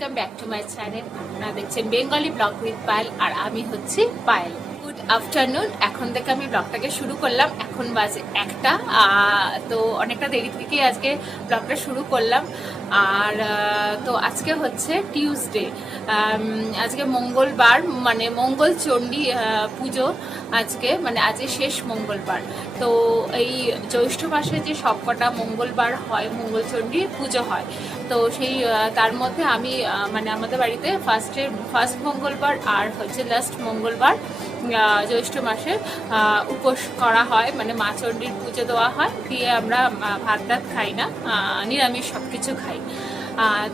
Welcome back to my channel. আপনারা দেখছেন Bengali blog with Payel, আর আমি হচ্ছি পায়েল। Good afternoon. এখন থেকে আমি ব্লগটাকে শুরু করলাম। এখন বাজে 1টা। তো অনেকটা দেরি থেকে আজকে ব্লগটা শুরু করলাম। আর তো আজকে হচ্ছে টিউসডে, আজকে মঙ্গলবার, মানে মঙ্গল চণ্ডী পুজো আজকে, মানে আজকে শেষ মঙ্গলবার। তো এই জ্যৈষ্ঠ মাসে যে সবকটা মঙ্গলবার হয়, মঙ্গলচণ্ডীর পুজো হয়, তো সেই তার মধ্যে আমি মানে আমাদের বাড়িতে ফার্স্ট মঙ্গলবার আর হচ্ছে লাস্ট মঙ্গলবার জ্যৈষ্ঠ মাসে উপোস করা হয়, মানে মা চণ্ডীর পুজো দেওয়া হয়, দিয়ে আমরা ভাত টাত খাই না, নিরামিষ সব কিছু খাই।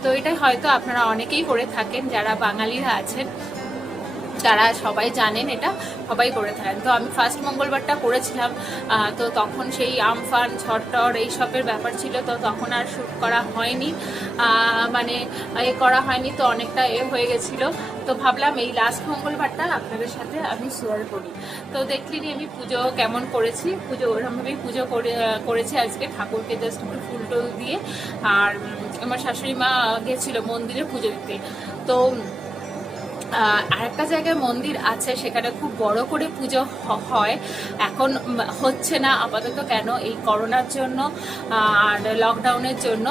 তো এটাই হয়তো আপনারা অনেকেই করে থাকেন, যারা বাঙালিরা আছেন তারা সবাই জানেন, এটা সবাই করে থাকেন। তো আমি ফার্স্ট মঙ্গলবারটা করেছিলাম, তো তখন সেই আমফান ঝড়টর এইসবের ব্যাপার ছিল, তো তখন আর শ্যুট করা হয়নি, মানে করা হয়নি, তো অনেকটা হয়ে গেছিলো। তো ভাবলাম এই লাস্ট মঙ্গলবারটা আপনাদের সাথে আমি শেয়ার করি। তো দেখলেনি আমি পুজো কেমন করেছি, পুজো ওরকমভাবেই পুজো করেছি আজকে, ঠাকুরকে জাস্ট একটু ফুল টুল দিয়ে। আর আমার শাশুড়ি মা গেছিলো মন্দিরে পুজো দিতে। তো আরেকটা জায়গায় মন্দির আছে, সেখানে খুব বড় করে পুজো হয়, এখন হচ্ছে না আপাতত। কেন? এই করোনার জন্য আর লকডাউনের জন্য।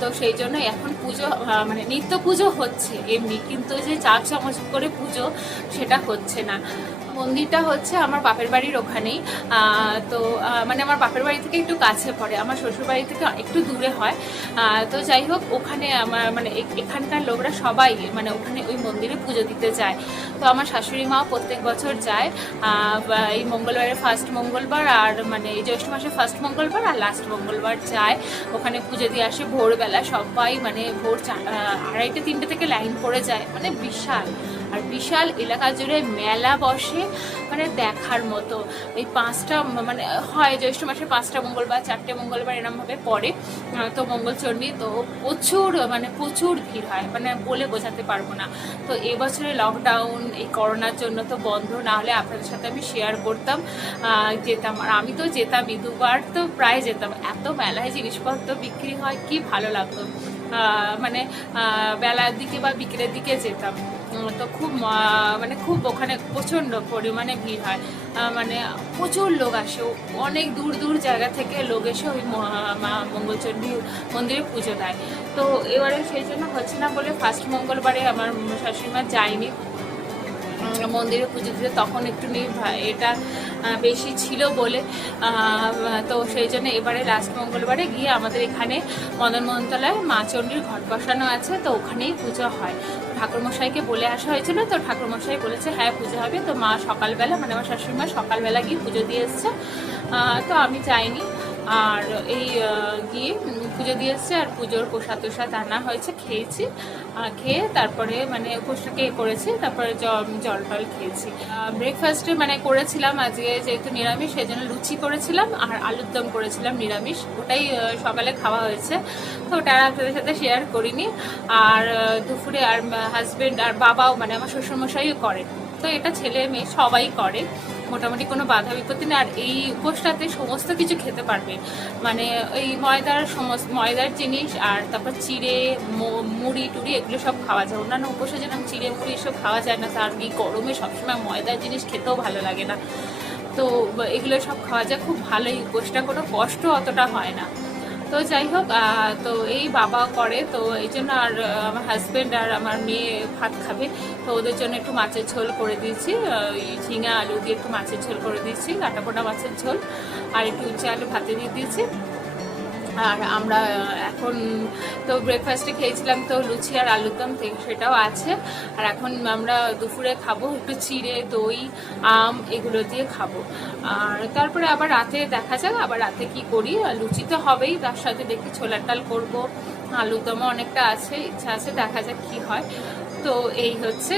তো সেই জন্য এখন পুজো মানে নিত্য পুজো হচ্ছে এমনি, কিন্তু যে জাঁকজমক করে পুজো সেটা হচ্ছে না। মন্দিরটা হচ্ছে আমার বাপের বাড়ির ওখানেই, তো মানে আমার বাপের বাড়ি থেকে একটু কাছে পড়ে, আমার শ্বশুর বাড়ি থেকে একটু দূরে হয়। তো যাই হোক, ওখানে আমার মানে এখানকার লোকরা সবাই মানে ওখানে ওই মন্দিরে পুজো দিতে যায়। তো আমার শাশুড়ি মাও প্রত্যেক বছর যায়, এই মঙ্গলবারের ফার্স্ট মঙ্গলবার আর মানে এই জ্যৈষ্ঠ মাসের ফার্স্ট মঙ্গলবার আর লাস্ট মঙ্গলবার যায়, ওখানে পুজো দিয়ে আসে। ভোরবেলা সবাই মানে ভোর 2:30 3টে থেকে লাইন পড়ে যায়, মানে বিশাল। আর বিশাল এলাকা জুড়ে মেলা বসে, মানে দেখার মতো। এই 5টা মানে হয় জ্যৈষ্ঠ মাসের 5টা মঙ্গলবার, 4টে মঙ্গলবার এরমভাবে পড়ে তো মঙ্গলচণ্ডী। তো প্রচুর মানে প্রচুর ভিড় হয়, মানে বলে বোঝাতে পারবো না। তো এবছরে লকডাউন এই করোনার জন্য তো বন্ধ, না হলে আপনাদের সাথে আমি শেয়ার করতাম, যেতাম। আর আমি তো যেতামই, 2বার তো প্রায় যেতাম। এত মেলায় জিনিসপত্র বিক্রি হয়, কি ভালো লাগতো। মানে বেলার দিকে বা বিকেলের দিকে যেতাম, তো খুব মানে খুব ওখানে প্রচণ্ড পরিমাণে ভিড় হয়, মানে প্রচুর লোক আসে, অনেক দূর দূর জায়গা থেকে লোক এসে ওই মা মঙ্গলচণ্ডী মন্দিরে পুজো দেয়। তো এবারে সেই জন্য হচ্ছে না বলে ফার্স্ট মঙ্গলবারে আমার শাশুড়িমা যায়নি মন্দিরে পুজো দিতে, তখন একটু এটা বেশি ছিল বলে। তো সেই জন্য এবারে লাস্ট মঙ্গলবারে গিয়ে আমাদের এখানে মদন মোহনতলায় মা চণ্ডীর ঘট বসানো আছে, তো ওখানেই পুজো হয়। ঠাকুরমশাইকে বলে আসা হয়েছিল, তো ঠাকুরমশাই বলেছে হ্যাঁ পুজো হবে। তো মা সকালবেলা, মানে আমার শাশুড়ি মা সকালবেলা গিয়ে পুজো দিয়ে এসছে, তো আমি যাইনি। আর এই গিয়ে পুজো দিয়ে এসছে, আর পুজোর প্রসাদ টসাদ আনা হয়েছে, খেয়েছি। খেয়ে তারপরে মানে উপোসটাকে করেছি, তারপরে জল টল খেয়েছি। ব্রেকফাস্টে মানে করেছিলাম আজকে যেহেতু নিরামিষ, সেই জন্য লুচি করেছিলাম আর আলুর দম করেছিলাম নিরামিষ, ওটাই সকালে খাওয়া হয়েছে। তো ওটা আপনাদের সাথে শেয়ার করিনি। আর দুপুরে আর হাজব্যান্ড আর বাবাও, মানে আমার শ্বশুরমশাইও করেন, তো এটা ছেলে মেয়ে সবাই করে, মোটামুটি কোনো বাধা বিপত্তি নেই। আর এই উপোসটাতে সমস্ত কিছু খেতে পারবে, মানে ওই ময়দার জিনিস, আর তারপর চিড়ে মুড়ি টুড়ি এগুলো সব খাওয়া যায়। অন্যান্য উপোসে যেরকম চিড়ে মুড়ি এসব খাওয়া যায় না, তার এই গরমে সবসময় ময়দার জিনিস খেতেও ভালো লাগে না, তো এগুলো সব খাওয়া যায়, খুব ভালো। এই উপোসটা কোনো কষ্ট অতটা হয় না। তো যাই হোক, তো এই বাবা করে, তো এই জন্য। আর আমার হাজব্যান্ড আর আমার মেয়ে ভাত খাবে, তো ওদের জন্য একটু মাছের ঝোল করে দিয়েছি, ওই ঝিঙা আলু দিয়ে একটু মাছের ঝোল করে দিয়েছি, কাটাপোটা মাছের ঝোল, আর একটু উচ্ছে আলু ভাতে দিয়ে দিয়েছি। আর আমরা এখন তো ব্রেকফাস্টে খেয়েছিলাম তো লুচি আর আলুর দম, সেটাও আছে। আর এখন আমরা দুপুরে খাবো একটু চিড়ে দই আম এগুলো দিয়ে খাবো। আর তারপরে আবার রাতে দেখা যাক, আবার রাতে কি করি। লুচি তো হবেই, তার সাথে দেখি ছোলার ডাল করবো, আলুর দমও অনেকটা আছে, ইচ্ছা আছে, দেখা যাক কি হয়। তো এই হচ্ছে,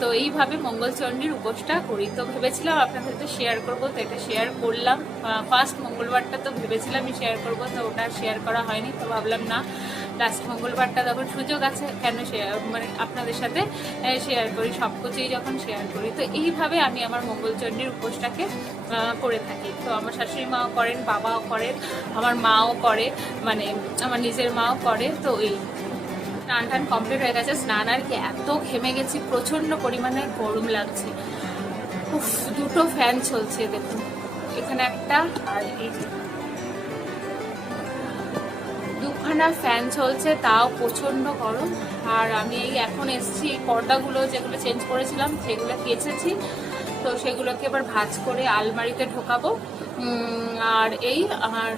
তো এইভাবে মঙ্গলচণ্ডীর উপোসটা করি। তো ভেবেছিলাম আপনাদের সাথে শেয়ার করবো, তো এটা শেয়ার করলাম। ফার্স্ট মঙ্গলবারটা তো ভেবেছিলাম শেয়ার করবো, তো ওটা শেয়ার করা হয়নি। তো ভাবলাম না, লাস্ট মঙ্গলবারটা যখন সুযোগ আছে কেন মানে আপনাদের সাথে শেয়ার করি, সব কিছুই যখন শেয়ার করি। তো এইভাবে আমি আমার মঙ্গলচণ্ডীর উপোসটাকে করে থাকি। তো আমার শাশুড়ি মাও করেন, বাবাও করেন, আমার মাও করে, মানে আমার নিজের মাও করে। তো এই স্নান টান কমপ্লিট হয়ে গেছে। স্নান আর কি, এত ঘেমে গেছি, প্রচন্ড পরিমাণে গরম লাগছে। উফ, দুটো ফ্যান চলছে দেখুন, এখানে একটা আর এই যে দুখানা ফ্যান চলছে, তাও প্রচন্ড গরম। আর আমি এই এখন এসেছি, পর্দাগুলো যেগুলো চেঞ্জ করেছিলাম সেগুলো কেচেছি, তো সেগুলোকে এবার ভাঁজ করে আলমারিতে ঢোকাবো। আর এই আর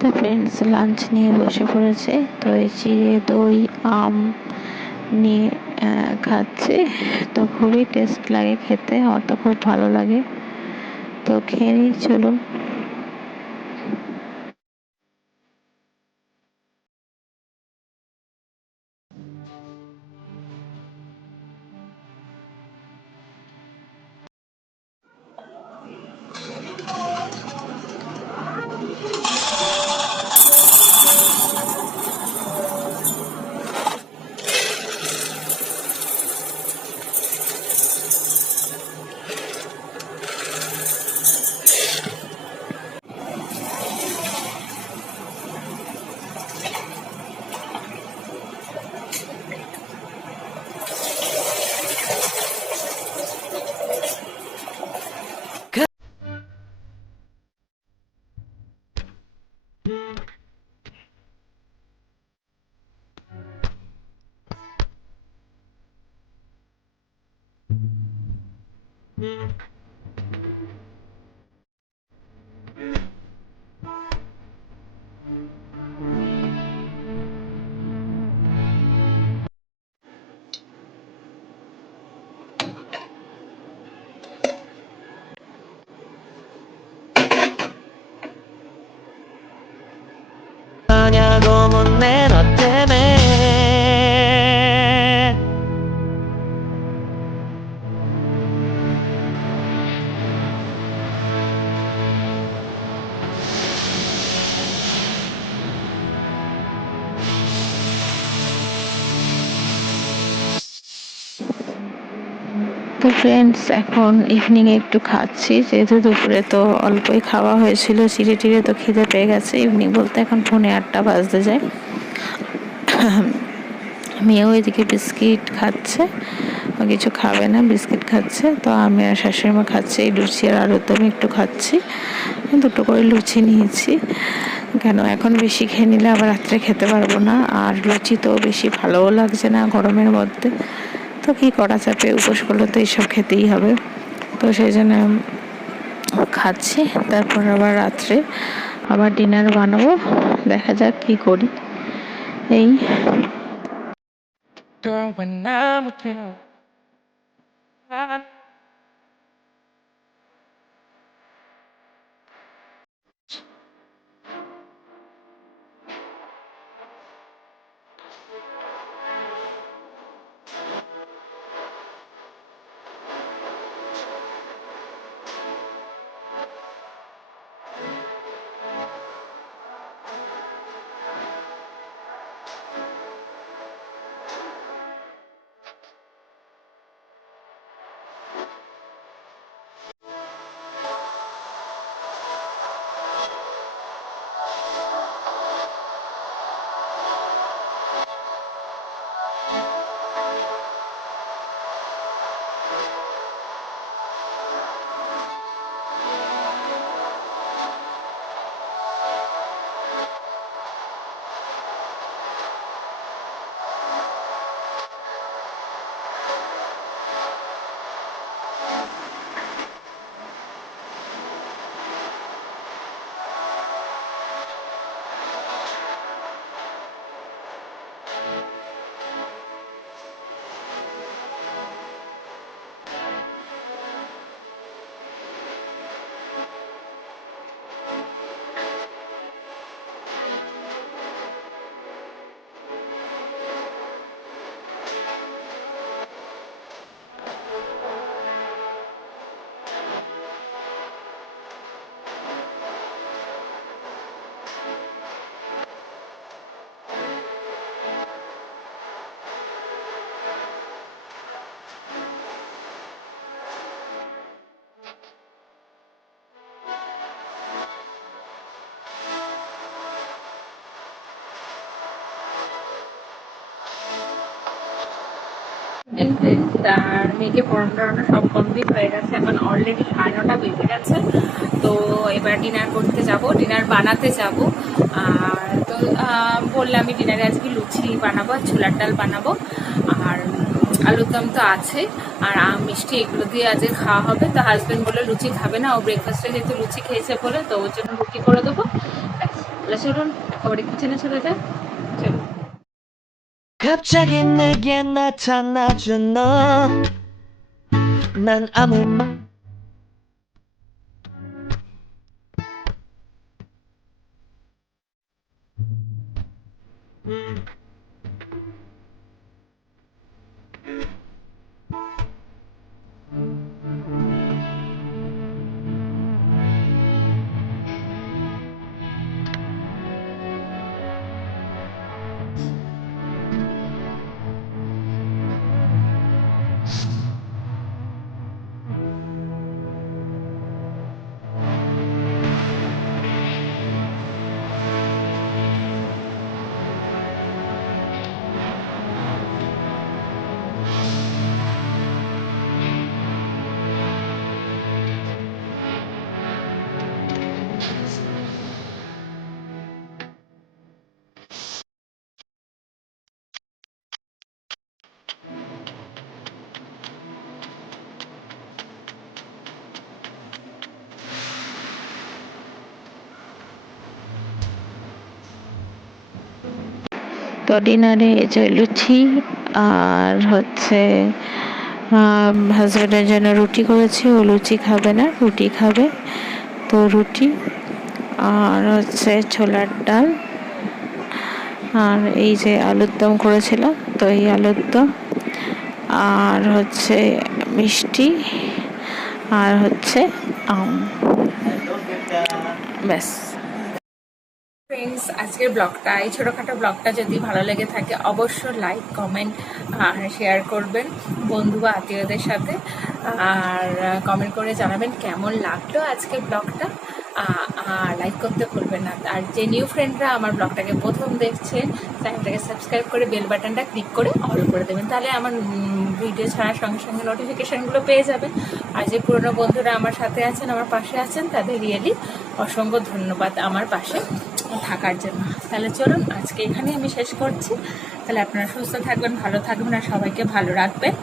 তো ফ্রেন্ডস লাঞ্চ নিয়ে বসে পড়েছে। তো এই চিড়ে দই আম নিয়ে খাচ্ছে। তো খুবই টেস্ট লাগে খেতে, আমার তো খুব ভালো লাগে। তো খেয়ে নিই, চলুন। 하냐고 묻네 너 때문에 তো ফ্রেন্ডস এখন ইভিনিংয়ে একটু খাচ্ছি, যেহেতু দুপুরে তো অল্পই খাওয়া হয়েছিল চিড়ে টিড়ে, তো খিদে পেয়ে গেছে। ইভিনিং বলতে এখন 8:30 বাজতে যায়। মেয়েও এদিকে বিস্কিট খাচ্ছে, কিছু খাবে না, বিস্কিট খাচ্ছে। তো আমি আর শাশুড়ি মা খাচ্ছি এই লুচি আর আলুর দম একটু খাচ্ছি। 2টো করে লুচি নিয়েছি, কেন এখন বেশি খেয়ে নিলে আবার রাত্রে খেতে পারবো না। আর লুচি তো বেশি ভালোও লাগছে না গরমের মধ্যে, তো কী করা যাবে, উপোস করলে তো এইসব খেতেই হবে। তো সেই জন্য খাচ্ছি। তারপর আবার রাত্রে আবার ডিনার বানাবো, দেখা যাক কী করি। এই আর মেয়েকে পড়ানো সব কমপ্লিট হয়ে গেছে, এখন অলরেডি 9:30 বেজে গেছে। তো এবার ডিনার করতে যাব, ডিনার বানাতে যাব। আর তো বললাম আমি ডিনারে আজকে লুচি বানাবো, আর ছোলার ডাল বানাবো, আর আলুর দম তো আছে, আর মিষ্টি এগুলো দিয়ে আজকে খাওয়া হবে। তো হাজব্যান্ড বলে লুচি খাবে না, ও ব্রেকফাস্টে যেহেতু লুচি খেয়েছে বলে, তো ওর জন্য রুটি করে দেবো। চলুন একেবারে কিচেনে চলে যায়, চলুন। 갑자기 내게 나타나준 너, 난 아무 তো ডিনারে এই যে লুচি আর হচ্ছে হাজব্যান্ডের জন্য রুটি করেছি, ও লুচি খাবে না, রুটি খাবে, তো রুটি আর হচ্ছে ছোলার ডাল, আর এই যে আলুর দম করেছিলাম, তো এই আলুর দম, আর হচ্ছে মিষ্টি, আর হচ্ছে আম, ব্যাস। ফ্রেন্ডস, আজকের ব্লগটা, এই ছোটোখাটো ব্লগটা যদি ভালো লেগে থাকে অবশ্যই লাইক, কমেন্ট আর শেয়ার করবেন বন্ধু বা আত্মীয়দের সাথে, আর কমেন্ট করে জানাবেন কেমন লাগলো আজকের ব্লগটা, আর লাইক করতে ভুলবেন না। আর যে নিউ ফ্রেন্ডরা আমার ব্লগটাকে প্রথম দেখছেন, চ্যানেলটাকে সাবস্ক্রাইব করে বেল বাটনটা ক্লিক করে অল করে দেবেন, তাহলে আমার ভিডিও ছাড়ার সঙ্গে সঙ্গে নোটিফিকেশানগুলো পেয়ে যাবেন। আর যে পুরনো বন্ধুরা আমার সাথে আছেন, আমার পাশে আছেন, তাদের রিয়েলি অসংখ্য ধন্যবাদ আমার পাশে থাকার জন্য। তাহলে চলুন আজকে এখানেই আমি শেষ করছি। তাহলে আপনারা সুস্থ থাকবেন, ভালো থাকবেন, আর সবাইকে ভালো রাখবেন।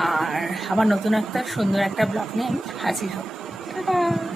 আর আবার নতুন একটা সুন্দর একটা ব্লগ নিয়ে আমি হাজির হব। টাটা।